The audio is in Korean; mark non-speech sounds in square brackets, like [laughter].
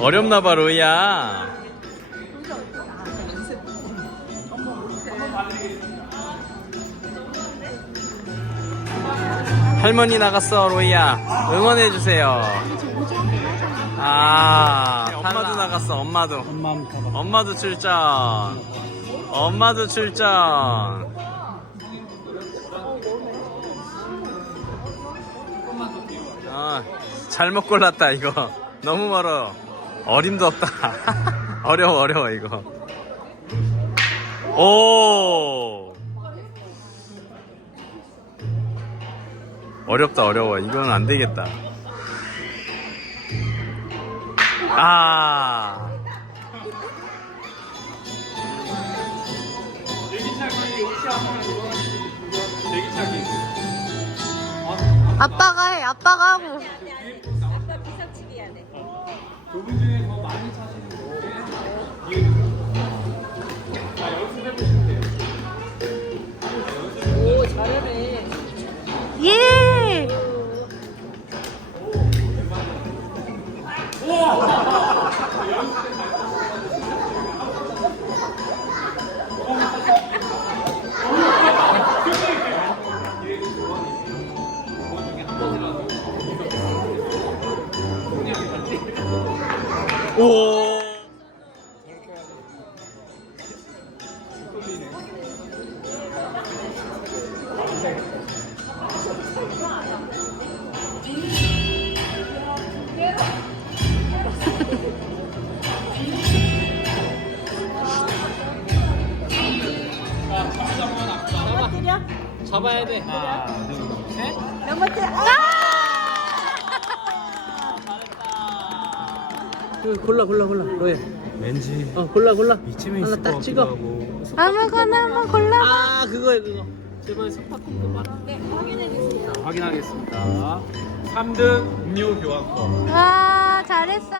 어렵나 봐 로이야. 할머니 나갔어 로이야. 응원해 주세요. 아 엄마도 나갔어 엄마도. 엄마도 출전. 엄마도 출전. 아, 잘못 골랐다 이거. 너무 멀어 어림도 없다 [laughs] 어려워 어려워 이거 오 어렵다 어려워 이건 안 되겠다 아 아빠가 해. 아빠가 하고. 아빠 비상치기 해야 돼. 두분 중에 더 많이 차시는 분이 자 연습해 보시면 돼요. 오 잘하네. 예. 오. 넘어뜨 려. 잡아야 돼. 하나, 둘, 셋. 넘어뜨려. 아! 그 골라 골라 골라. 너의. 왠지 어 골라 골라. 이쯤에 있을 것 같기도 하고. 아무거나 한번 골라. 아 그거야 그거. 제발 속바꿈 봐라 네 확인해 주세요. 확인하겠습니다. 3등 음료 교환권 와, 잘했어.